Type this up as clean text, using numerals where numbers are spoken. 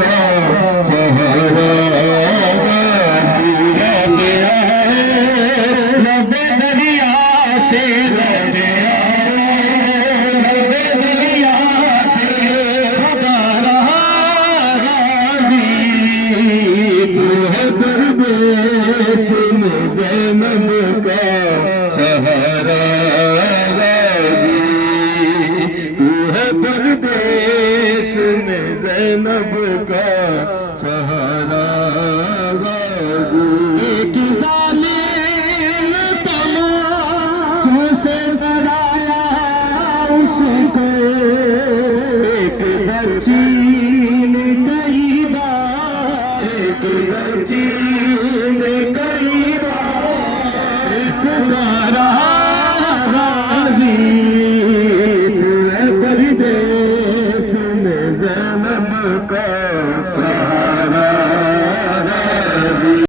का सहारा लब दरिया से लौटे लब दरिया से खुदा रहा राजी तू है परदेश में ज़ैनब का सहारा राजी तू है परदेश में ज़ैनब का सहारा राजी एक ज़ालिम तमाचों से डराया उसको एक बच्ची ने कई बार एक बच्ची ने कई बार पुकारा गाजी तू है परदेश में ज़ैनब का